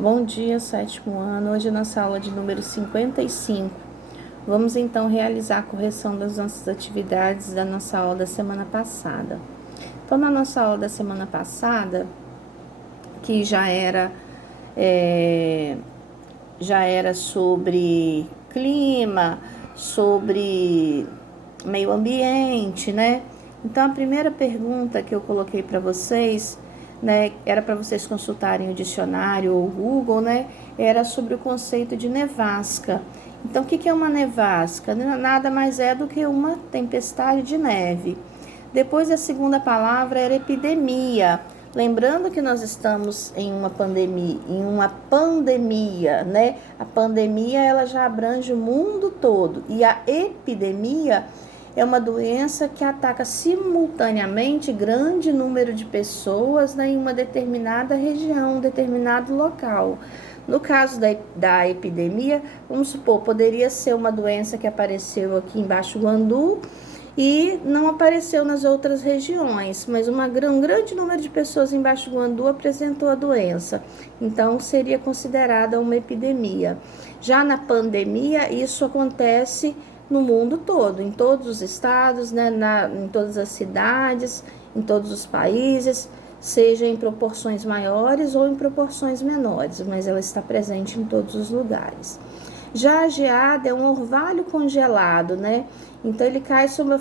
Bom dia, sétimo ano. Hoje, nossa aula de número 55. Vamos então realizar a correção das nossas atividades da nossa aula da semana passada. Então, na nossa aula da semana passada, que já era sobre clima, sobre meio ambiente, né? Então, a primeira pergunta que eu coloquei para vocês, né, era para vocês consultarem o dicionário ou o Google, né? Era sobre o conceito de nevasca. Então, o que é uma nevasca? Nada mais é do que uma tempestade de neve. Depois, a segunda palavra era epidemia. Lembrando que nós estamos em uma pandemia, né? A pandemia ela já abrange o mundo todo e a epidemia é uma doença que ataca simultaneamente grande número de pessoas, né, em uma determinada região, um determinado local. No caso da epidemia, vamos supor, poderia ser uma doença que apareceu aqui em Baixo Guandu e não apareceu nas outras regiões, mas um grande número de pessoas em Baixo Guandu apresentou a doença, então seria considerada uma epidemia. Já na pandemia, isso acontece no mundo todo, em todos os estados, né, em todas as cidades, em todos os países, seja em proporções maiores ou em proporções menores, mas ela está presente em todos os lugares. Já a geada é um orvalho congelado, né? Então ele cai sob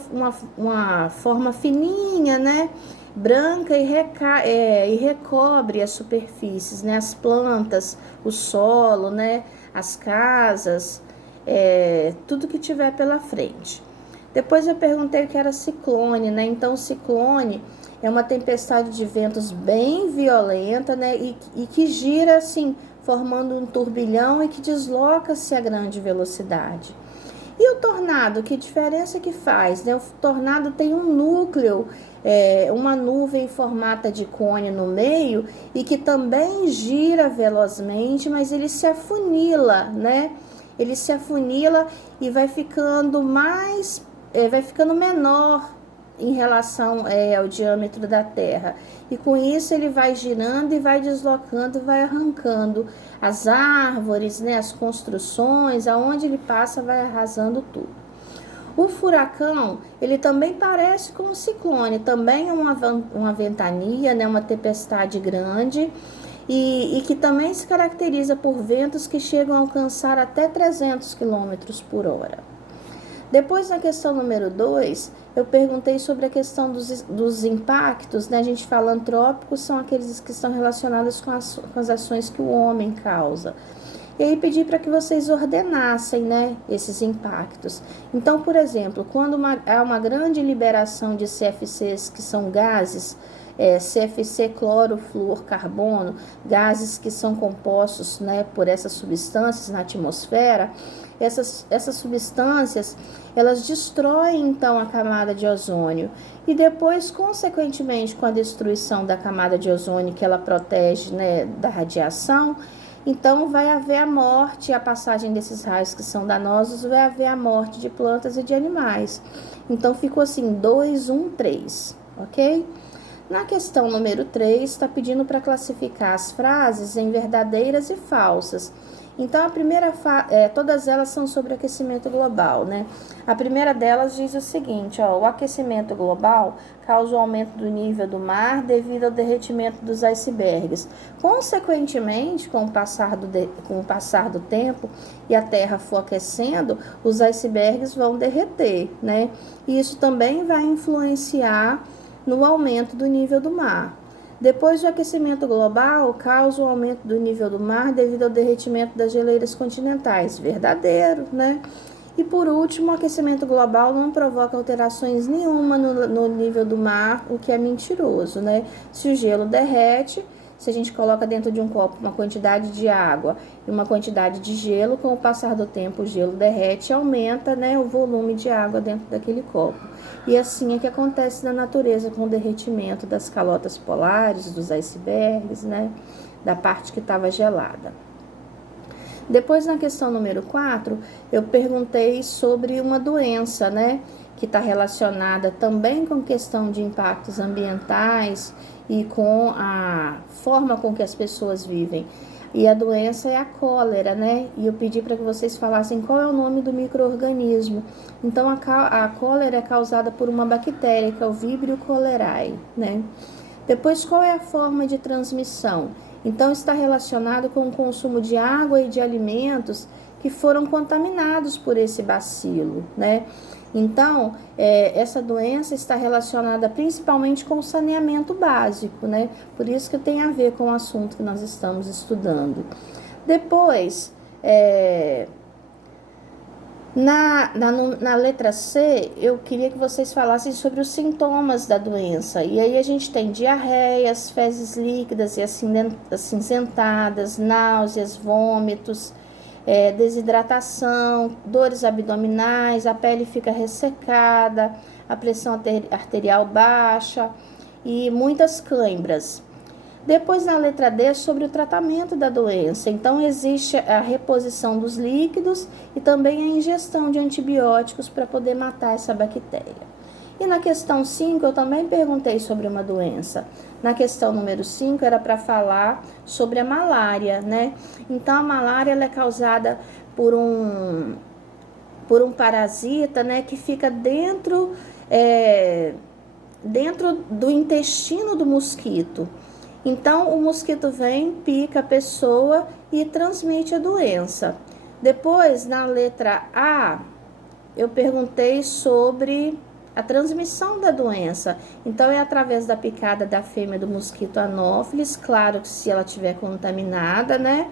uma forma fininha, né? Branca e recobre as superfícies, né? As plantas, o solo, né? As casas, tudo que tiver pela frente. Depois eu perguntei o que era ciclone, né? Então, ciclone é uma tempestade de ventos bem violenta, né? E que gira assim, formando um turbilhão e que desloca-se a grande velocidade. E o tornado, que diferença que faz, né? O tornado tem um núcleo, uma nuvem em formato de cone no meio e que também gira velozmente, mas ele se afunila, né? Ele se afunila e vai ficando vai ficando menor em relação ao diâmetro da Terra. E com isso ele vai girando e vai deslocando e vai arrancando as árvores, né, as construções, aonde ele passa vai arrasando tudo. O furacão, ele também parece com um ciclone, também é uma ventania, né, uma tempestade grande, e que também se caracteriza por ventos que chegam a alcançar até 300 km por hora. Depois, na questão número 2, eu perguntei sobre a questão dos impactos, né? A gente fala antrópicos, são aqueles que estão relacionados com as ações que o homem causa. E aí pedi para que vocês ordenassem, né, esses impactos. Então, por exemplo, quando há uma grande liberação de CFCs, que são gases, CFC, cloro, flúor, carbono, gases que são compostos, né, por essas substâncias na atmosfera, essas substâncias, elas destroem então a camada de ozônio e depois, consequentemente, com a destruição da camada de ozônio que ela protege, né, da radiação, então vai haver a morte, a passagem desses raios que são danosos, vai haver a morte de plantas e de animais. Então ficou assim, 2, 1, 3, ok? Na questão número 3, está pedindo para classificar as frases em verdadeiras e falsas. Então, todas elas são sobre aquecimento global, né? A primeira delas diz o seguinte, ó, o aquecimento global causa o aumento do nível do mar devido ao derretimento dos icebergs. Consequentemente, com o passar do tempo e a Terra for aquecendo, os icebergs vão derreter, né? E isso também vai influenciar no aumento do nível do mar. Depois, o aquecimento global causa o aumento do nível do mar devido ao derretimento das geleiras continentais. Verdadeiro, né? E por último, o aquecimento global não provoca alterações nenhuma no nível do mar, o que é mentiroso, né? Se o gelo derrete, se a gente coloca dentro de um copo uma quantidade de água e uma quantidade de gelo, com o passar do tempo o gelo derrete e aumenta, né, o volume de água dentro daquele copo. E assim é que acontece na natureza com o derretimento das calotas polares, dos icebergs, né, da parte que estava gelada. Depois, na questão número 4, eu perguntei sobre uma doença, né, que está relacionada também com questão de impactos ambientais e com a forma com que as pessoas vivem. E a doença é a cólera, né? E eu pedi para que vocês falassem qual é o nome do micro-organismo. Então, a cólera é causada por uma bactéria, que é o Vibrio cholerae, né? Depois, qual é a forma de transmissão? Então, está relacionado com o consumo de água e de alimentos que foram contaminados por esse bacilo, né? Então, essa doença está relacionada principalmente com o saneamento básico, né? Por isso que tem a ver com o assunto que nós estamos estudando. Depois, na letra C, eu queria que vocês falassem sobre os sintomas da doença. E aí a gente tem diarreias, fezes líquidas e acinzentadas, náuseas, vômitos, desidratação, dores abdominais, a pele fica ressecada, a pressão arterial baixa e muitas cãibras. Depois, na letra D, sobre o tratamento da doença. Então, existe a reposição dos líquidos e também a ingestão de antibióticos para poder matar essa bactéria. E na questão 5, eu também perguntei sobre uma doença. Na questão número 5, era para falar sobre a malária, né? Então, a malária ela é causada por um parasita, né, que fica dentro do intestino do mosquito. Então, o mosquito vem, pica a pessoa e transmite a doença. Depois, na letra A, eu perguntei sobre a transmissão da doença. Então, é através da picada da fêmea do mosquito Anopheles, claro que se ela estiver contaminada, né?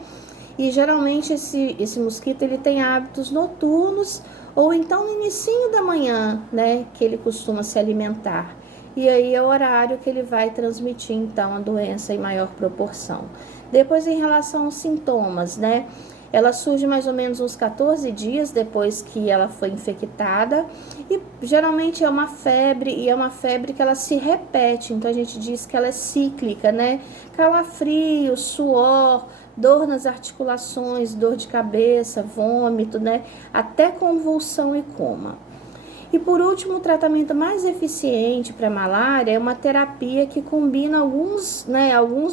E geralmente esse mosquito ele tem hábitos noturnos ou então no inicinho da manhã, né? Que ele costuma se alimentar. E aí é o horário que ele vai transmitir, então, a doença em maior proporção. Depois, em relação aos sintomas, né? Ela surge mais ou menos uns 14 dias depois que ela foi infectada e geralmente é uma febre e é uma febre que ela se repete, então a gente diz que ela é cíclica, né? Calafrio, suor, dor nas articulações, dor de cabeça, vômito, né? Até convulsão e coma. E por último, o tratamento mais eficiente para a malária é uma terapia que combina alguns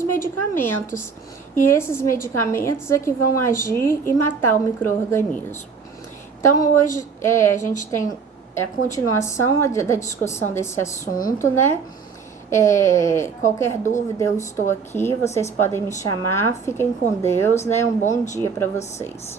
medicamentos. E esses medicamentos é que vão agir e matar o micro-organismo. Então, hoje a gente tem a continuação da discussão desse assunto, né? Qualquer dúvida eu estou aqui, vocês podem me chamar. Fiquem com Deus, né? Um bom dia para vocês.